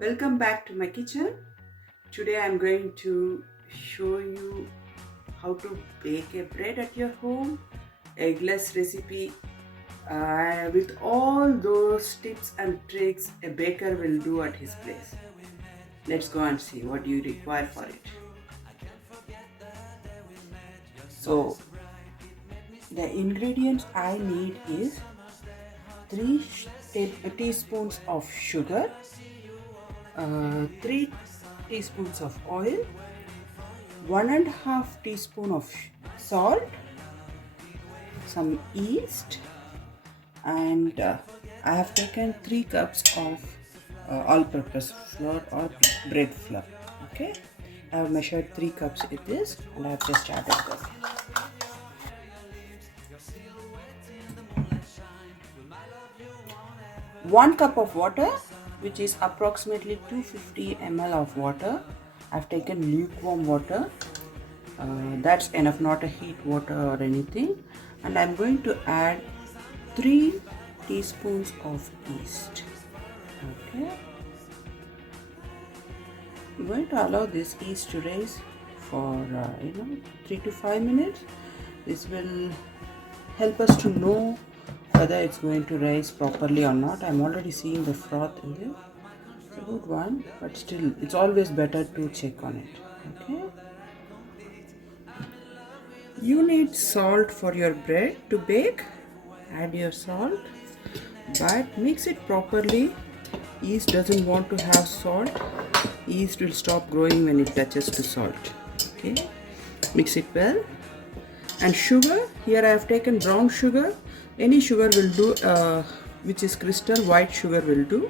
Welcome back to my kitchen. Today I'm going to show you how to bake a bread at your home, eggless recipe with all those tips and tricks a baker will do at his place. Let's go and see what you require for it. So the ingredients I need is 3 teaspoons of sugar, 3 teaspoons of oil, 1.5 teaspoon of salt, some yeast, and I have taken 3 cups of all-purpose flour or bread flour. Okay, I have measured 3 cups with this and I have just added that. 1 cup of water, which is approximately 250 ml of water. I've taken lukewarm water. That's enough, not a heat water or anything. And I'm going to add 3 teaspoons of yeast. Okay. I'm going to allow this yeast to rise for 3 to 5 minutes. This will help us to know whether it's going to rise properly or not. I'm already seeing the froth in there. It's a good one, but still it's always better to check on it. Okay. You need salt for your bread to bake. Add your salt, but mix it properly. Yeast doesn't want to have salt. Yeast will stop growing when it touches to salt. Okay, mix it well. And sugar, here I have taken brown sugar. Any sugar will do, which is crystal. White sugar will do.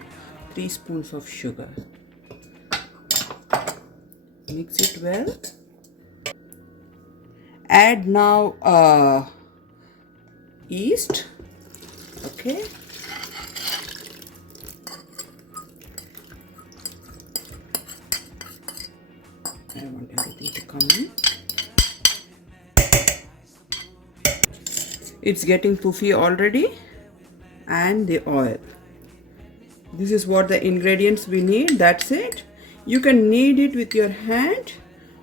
3 spoons of sugar. Mix it well. Add now yeast. Okay. I want everything to come in. It's getting puffy already. And the oil. This is what the ingredients we need. That's it. You can knead it with your hand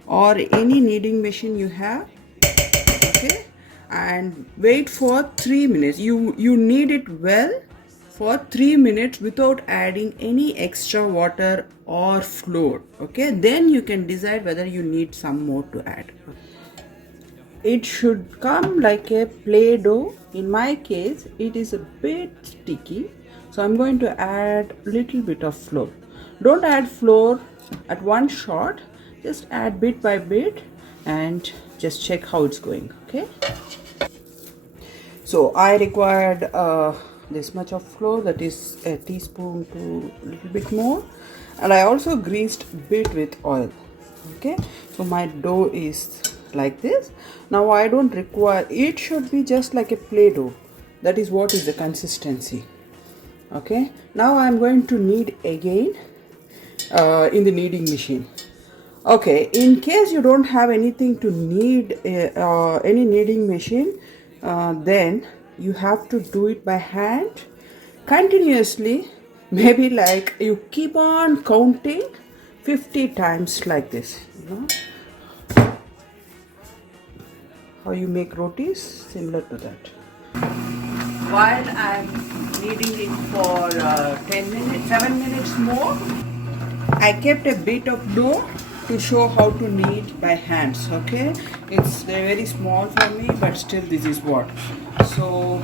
or any kneading machine you have. Okay, and wait for 3 minutes. You knead it well for 3 minutes without adding any extra water or flour. Okay, then you can decide whether you need some more to add. It should come like a play dough. In my case, it is a bit sticky, so I'm going to add a little bit of flour. Don't add flour at one shot, just add bit by bit and just check how it's going. Okay, so I required this much of flour, that is a teaspoon to a little bit more, and I also greased a bit with oil. Okay, so my dough is like this. Now I don't require, it should be just like a play dough. That is what is the consistency. Okay, now I'm going to knead again in the kneading machine. Okay, in case you don't have anything to knead, any kneading machine, then you have to do it by hand continuously. Maybe like you keep on counting 50 times like this. You know how you make rotis, similar to that. While I'm kneading it for 10 minutes, 7 minutes more, I kept a bit of dough to show how to knead by hands. Okay, it's very small for me, but still this is what. So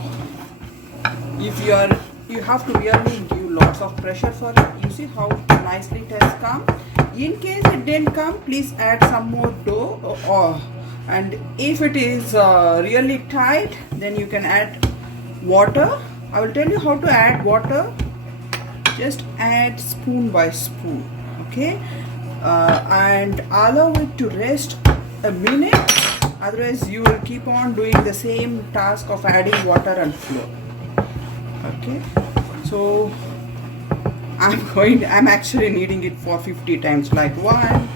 if you have to really give lots of pressure for it. You see how nicely it has come. In case it didn't come, please add some more dough, and if it is really tight, then you can add water. I will tell you how to add water. Just add spoon by spoon. Okay, and allow it to rest a minute, otherwise you will keep on doing the same task of adding water and flour. Okay, so I'm actually kneading it for 50 times, like 1,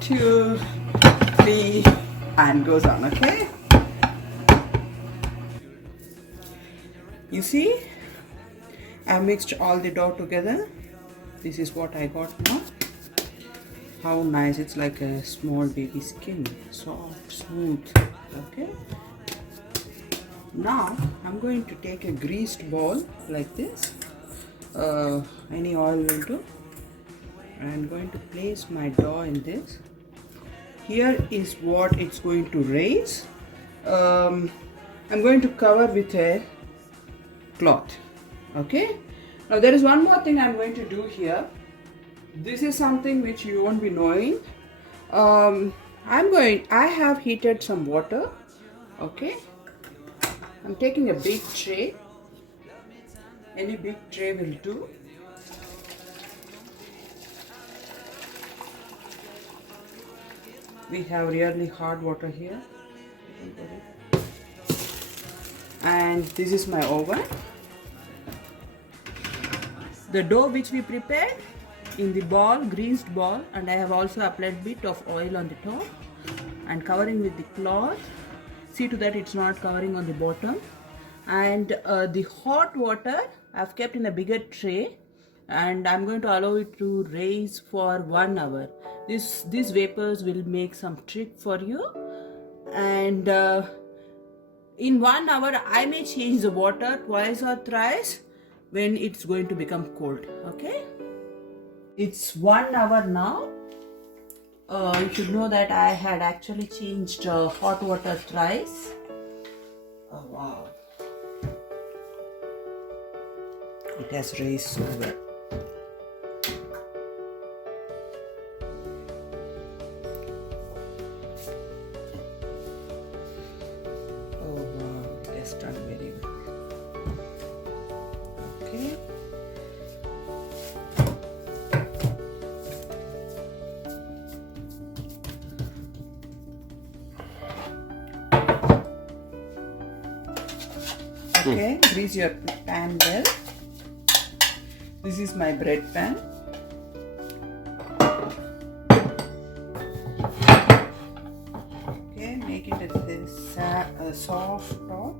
2, 3, and goes on. Okay, you see, I mixed all the dough together. This is what I got now. How nice, it's like a small baby skin, soft, smooth. Okay, now I'm going to take a greased bowl like this. Any oil will do. I'm going to place my dough in this. Here is what it's going to raise. I'm going to cover with a cloth. Okay, now there is one more thing I'm going to do here. This is something which you won't be knowing. I have heated some water. Okay, I'm taking a big tray. Any big tray will do. We have really hot water here. And this is my oven. The dough which we prepared in the ball, greased ball, and I have also applied bit of oil on the top and covering with the cloth. See to that it's not covering on the bottom. And the hot water I've kept in a bigger tray, and I'm going to allow it to raise for 1 hour. These vapors will make some trick for you, and in 1 hour I may change the water twice or thrice when it's going to become cold. Okay, it's 1 hour now. You should know that I had actually changed hot water thrice. Oh wow, it has raised so well. Oh wow, it has done very well. Okay. Okay, grease your pan well. This is my bread pan. Okay, make it a soft top.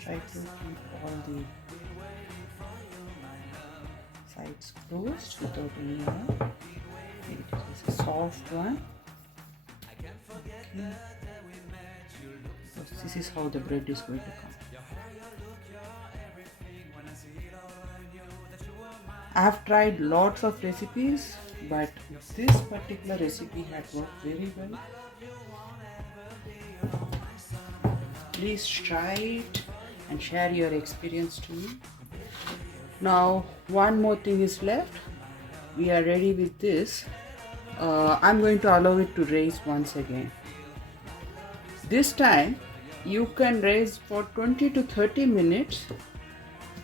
Try to keep all the sides closed without any oil. It is a soft one. Okay. So this is how the bread is going to come. I have tried lots of recipes, but this particular recipe had worked very well. Please try it and share your experience to me. Now one more thing is left. We are ready with this. I'm going to allow it to raise once again. This time you can raise for 20 to 30 minutes.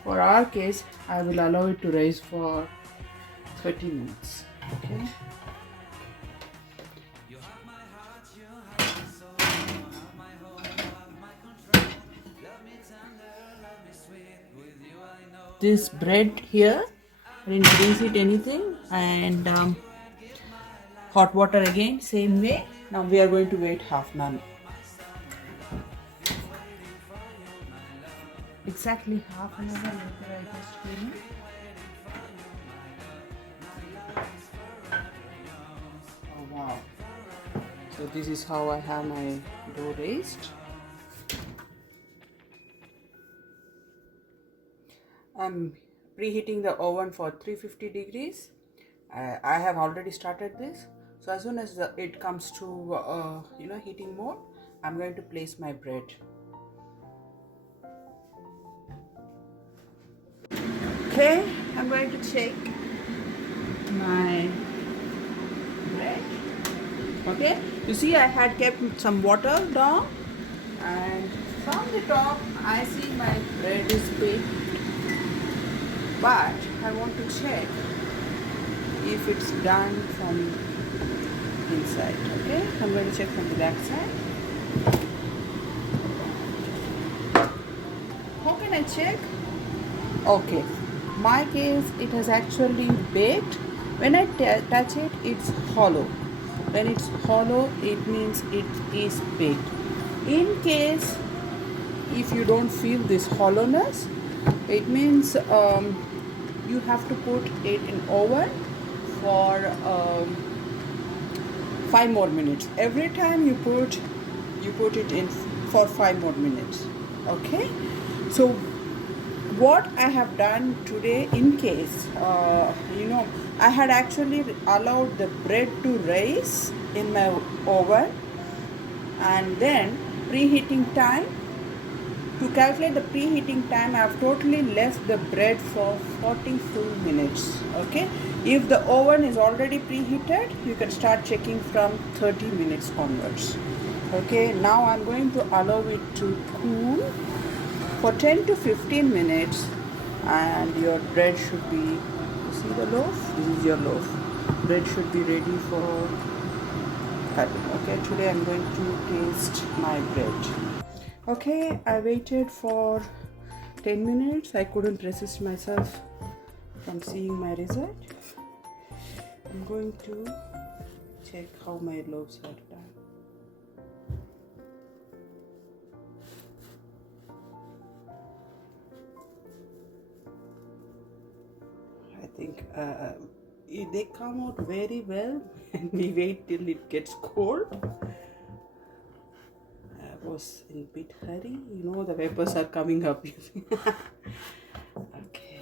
For our case, I will allow it to raise for 30 minutes. Okay. This bread here, I didn't grease it anything, and hot water again, same way. Now we are going to wait half an hour. Exactly half an hour later I just came in. Oh wow. So this is how I have my dough raised. I'm preheating the oven for 350 degrees. I have already started this. So as soon as it comes to heating mode, I'm going to place my bread. Okay, I'm going to check my bread. Okay, you see I had kept some water down and From the top, I see my bread is baked, but I want to check if it's done from inside. Okay, I'm going to check from the back side. How can I check? Okay, my case, it has actually baked. When I touch it, it's hollow. When it's hollow, it means it is baked. In case if you don't feel this hollowness, it means you have to put it in oven for 5 more minutes. Every time you put it in for 5 more minutes. Okay, so what I have done today, in case I had actually allowed the bread to rise in my oven, and then preheating time, to calculate the preheating time, I have totally left the bread for 40 full minutes. Okay, if the oven is already preheated, you can start checking from 30 minutes onwards. Okay, now I'm going to allow it to cool for 10 to 15 minutes, and your bread should be, you see the loaf? This is your loaf. Bread should be ready for cutting. Okay, today I'm going to taste my bread. Okay, I waited for 10 minutes. I couldn't resist myself from seeing my result. I'm going to check how my loaves are done. I think they come out very well and we wait till it gets cold. I was in a bit hurry, the vapors are coming up. Okay,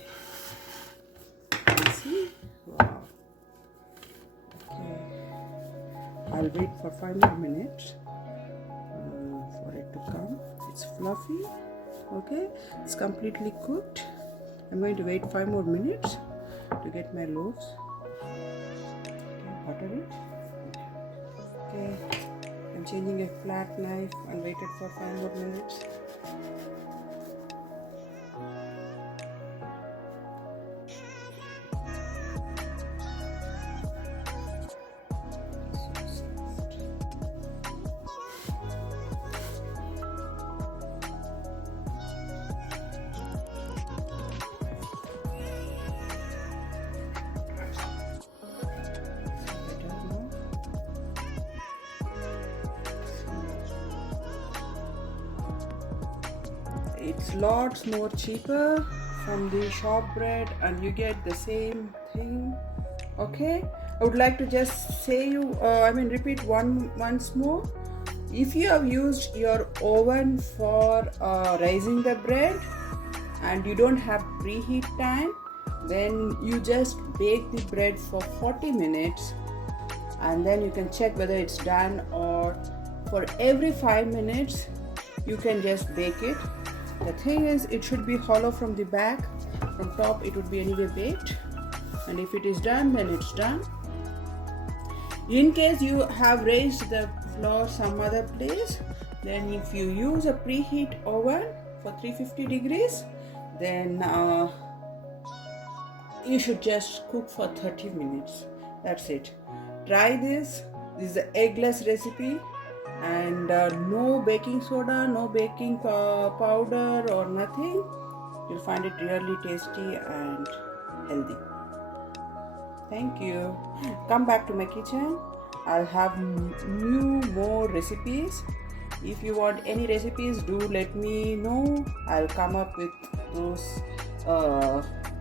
see, wow. Okay, I'll wait for 5 more minutes for it to come. It's fluffy. Okay, it's completely cooked. I'm going to wait 5 more minutes to get my loaves. Okay, butter it. Okay, I'm changing a flat knife and waited for 5 more minutes. It's lots more cheaper from the shop bread, and you get the same thing. Okay, I would like to just say repeat once more. If you have used your oven for raising the bread and you don't have preheat time, then you just bake the bread for 40 minutes and then you can check whether it's done, or for every 5 minutes you can just bake it. The thing is, it should be hollow from the back. From top it would be anyway baked, and if it is done, then it's done. In case you have raised the flour some other place, then if you use a preheat oven for 350 degrees, then you should just cook for 30 minutes. That's it. Try this. This is an eggless recipe, and no baking soda, no baking powder or nothing. You'll find it really tasty and healthy. Thank you. Come back to my kitchen. I'll have more recipes. If you want any recipes, do let me know. I'll come up with those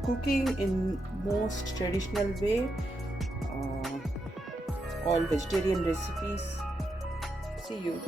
cooking in most traditional way, all vegetarian recipes. See you.